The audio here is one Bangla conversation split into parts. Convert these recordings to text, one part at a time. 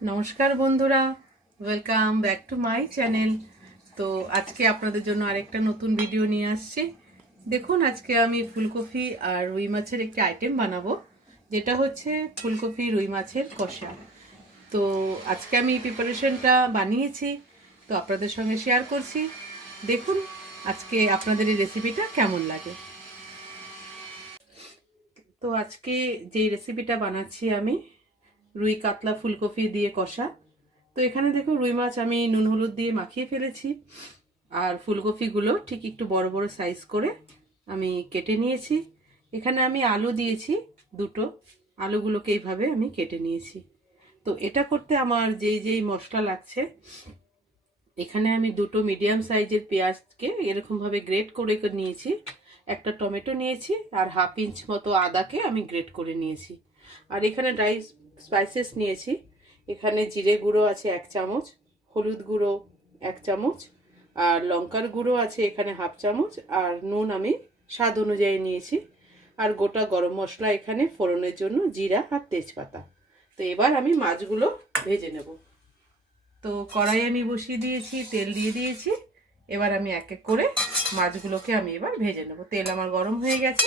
নমস্কার বন্ধুরা welcome back to my channel তো আজকে আপনাদের জন্য আরেকটা নতুন ভিডিও নিয়ে আসছি। দেখুন, আজকে আমি ফুলকপি আর রুই মাছের একটি আইটেম বানাবো, যেটা হচ্ছে ফুলকপি রুই মাছের কষা। তো আজকে আমি প্রিপারেশনটা বানিয়েছি, তো আপনাদের সঙ্গে শেয়ার করছি। দেখুন, আজকে আপনাদের এই রেসিপিটা কেমন লাগে। তো আজকে যে রেসিপিটা বানাচ্ছি আমি রুই কাতলা ফুলকপি দিয়ে কষা। তো এখানে দেখো রুই মাছ আমি নুন হলুদ দিয়ে মাখিয়ে ফেলেছি। আর ফুলকপিগুলো ঠিক একটু বড় বড় সাইজ করে আমি কেটে নিয়েছি। এখানে আমি আলু দিয়েছি, দুটো। আলুগুলোকে এইভাবে আমি কেটে নিয়েছি। তো এটা করতে আমার যেই যেই মশলা লাগছে, এখানে আমি দুটো মিডিয়াম সাইজের পেঁয়াজকে এরকমভাবে গ্রেট করে নিয়েছি। একটা টমেটো নিয়েছি আর হাফ ইঞ্চ মতো আদাকে আমি গ্রেট করে নিয়েছি। আর এখানে ড্রাই স্পাইসেস নিয়েছি। এখানে জিরে গুঁড়ো আছে এক চামচ, হলুদ গুঁড়ো এক চামচ, আর লঙ্কার গুঁড়ো আছে এখানে হাফ চামচ, আর নুন আমি স্বাদ অনুযায়ী নিয়েছি। আর গোটা গরম মশলা এখানে ফোড়নের জন্য জিরা আর তেজপাতা। তো এবার আমি মাছগুলো ভেজে নেব। তো কড়াই আমি বসিয়ে দিয়েছি, তেল দিয়ে দিয়েছি। এবার আমি এক এক করে মাছগুলোকে আমি এবার ভেজে নেব। তেল আমার গরম হয়ে গেছে।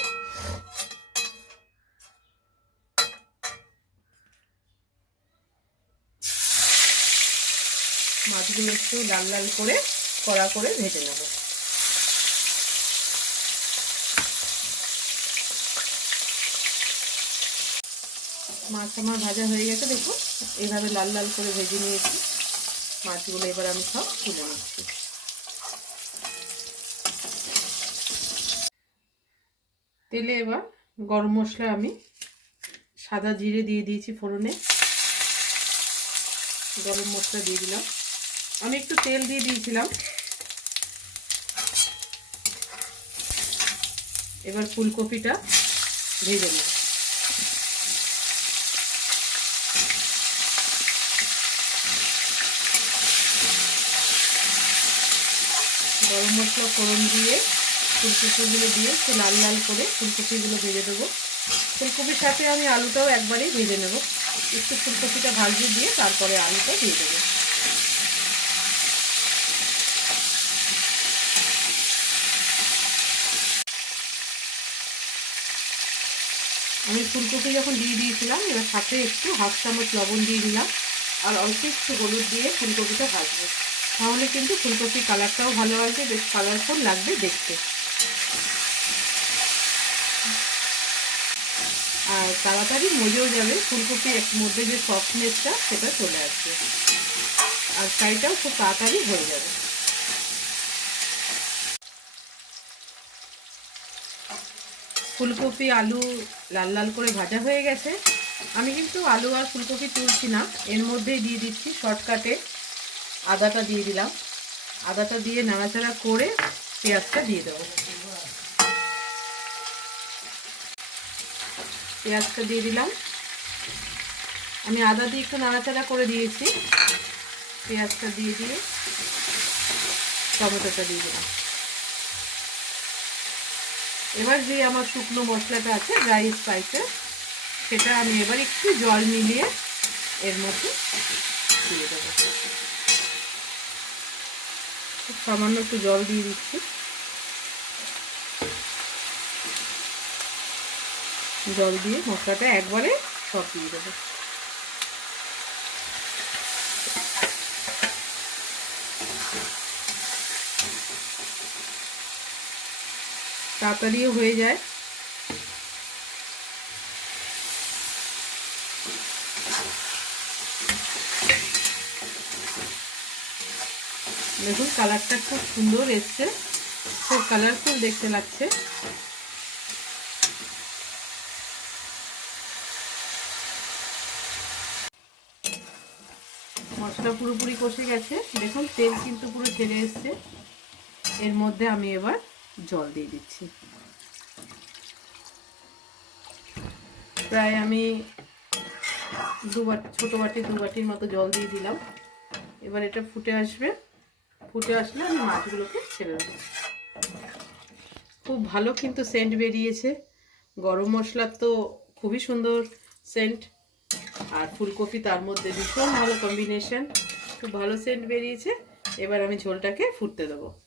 মাছগুলো একটু লাল লাল করে কড়া করে ভেজে নেব। মাছ আমার ভাজা হয়ে গেছে দেখো এইভাবে লাল লাল করে ভেজে নিয়েছি। মাছগুলো এবার আমি সব তুলে নিচ্ছি। তেলে এবার গরম মশলা আমি সাদা জিরে দিয়ে দিয়েছি ফোড়নে। গরম মশলা দিয়ে দিলাম। আমি একটু তেল দিয়ে দিয়েছিলাম। এবার ফুলকপিটা ভেজে নেব। গরম মশলা ফোড়ন দিয়ে ফুলকপিগুলো দিয়ে একটু লাল লাল করে ফুলকপিগুলো ভেজে দেবো ফুলকপির সাথে আমি আলুটাও একবারেই ভেজে নেব। একটু ফুলকপিটা ভাজিয়ে দিয়ে তারপরে আলুটা দিয়ে দেবো। আমি ফুলকপি যখন দিয়ে দিয়েছিলাম, এবার সাথে একটু হাফ চামচ লবণ দিয়ে দিলাম আর অল্প একটু হলুদ দিয়ে ফুলকপিটা ভাজবো। তাহলে কিন্তু ফুলকপি কালারটাও ভালো আসবে, বেশ কালারফুল লাগবে দেখতে। আর তাড়াতাড়ি মজেও যাবে, ফুলকপির মধ্যে যে সফটনেসটা সেটা চলে আসবে। আর ফ্রাইটাও খুব তাড়াতাড়ি হয়ে যাবে। ফুলকপি, আলু লাল লাল করে ভাজা হয়ে গেছে। আমি কিন্তু আলু আর ফুলকপি তুলছি না। এর মধ্যেই দিয়ে দিচ্ছি শর্টকাটে আদাটা দিয়ে দিলাম। আদাটা দিয়ে নাড়াচাড়া করে পেঁয়াজটা দিয়ে দেবো। পেঁয়াজটা দিয়ে দিলাম। আমি আদা দিয়ে একটু নাড়াচাড়া করে দিয়েছি। পেঁয়াজটা দিয়ে দিয়ে টমেটোটা দিয়ে দিলাম। এবার যে আমার শুকনো মশলাটা আছে ড্রাই স্পাইসের সেটা আমি এবার একটু জল মিলিয়ে এর মধ্যে দিয়ে দেবো। খুব সামান্য একটু জল দিয়ে দিচ্ছি। জল দিয়ে মশলাটা একবারে সব দিয়ে দেবো। তাড়াতাড়িও হয়ে যায়। দেখুন, কালারটা খুব সুন্দর এসছে। খুব কালারফুল দেখতে লাগছে। মশলা পুরোপুরি কষে গেছে। দেখুন, তেল কিন্তু পুরো ছেড়ে এসছে। এর মধ্যে আমি এবার জল দিয়ে দিচ্ছি। প্রায় আমি দু বাটি, ছোটো বাটি, দু বাটির মতো জল দিয়ে দিলাম। এবার এটা ফুটে আসবে। ফুটে আসলে আমি মাছগুলোকে ছেড়ে দেবো। খুব ভালো কিন্তু সেন্ট বেরিয়েছে। গরম মশলার তো খুবই সুন্দর সেন্ট আর ফুলকপি তার মধ্যে ভীষণ ভালো কম্বিনেশন খুব ভালো সেন্ট বেরিয়েছে। এবার আমি ঝোলটাকে ফুটতে দেবো।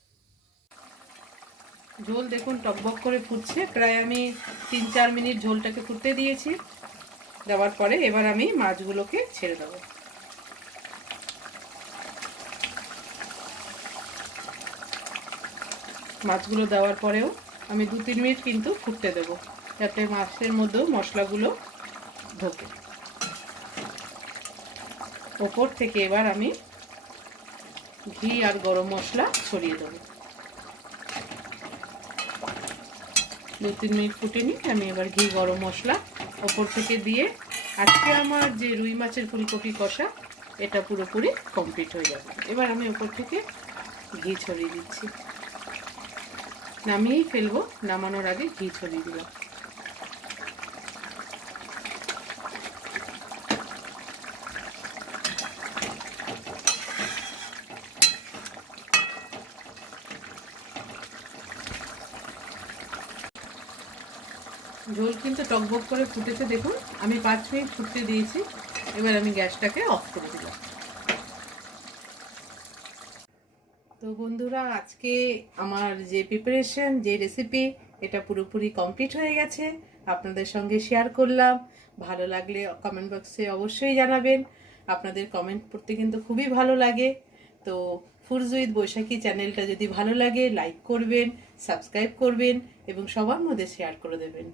ঝোল দেখুন টকবক করে ফুটছে। প্রায় আমি তিন চার মিনিট ঝোলটাকে ফুটতে দিয়েছি। দেওয়ার পরে এবার আমি মাছগুলোকে ছেড়ে দেবো। মাছগুলো দেওয়ার পরেও আমি দু তিন মিনিট কিন্তু ফুটতে দেবো, যাতে মাছের মধ্যেও মশলাগুলো ঢোকে। ওপর থেকে এবার আমি ঘি আর গরম মশলা ছড়িয়ে দেবো। দু তিন মিনিট ফুটে নিই আমি এবার ঘি, গরম মশলা ওপর থেকে দিয়ে আজকে আমার যে রুই মাছের ফুলকপি কষা, এটা পুরোপুরি কমপ্লিট হয়ে যাবে। এবার আমি ওপর থেকে ঘি ছড়িয়ে দিচ্ছি। নামিয়েই ফেলব, নামানোর আগে ঘি ছড়িয়ে দিলাম। ঝোল কিন্তু টকবক করে ফুটেছে, দেখুন। আমি পাঁচ মিনিট ফুটতে দিয়েছি। এবার আমি গ্যাসটাকে অফ করে দিলাম। তো বন্ধুরা, আজকে আমার যে প্রিপারেশন যে রেসিপি এটা পুরোপুরি কমপ্লিট হয়ে গেছে। আপনাদের সঙ্গে শেয়ার করলাম। ভালো লাগলে কমেন্ট বক্সে অবশ্যই জানাবেন। আপনাদের কমেন্ট পড়তে কিন্তু খুবই ভালো লাগে। তো উইথ বৈশাখী চ্যানেলটা যদি ভালো লাগে লাইক করবেন সাবস্ক্রাইব করবেন, এবং সবার মধ্যে শেয়ার করে দেবেন।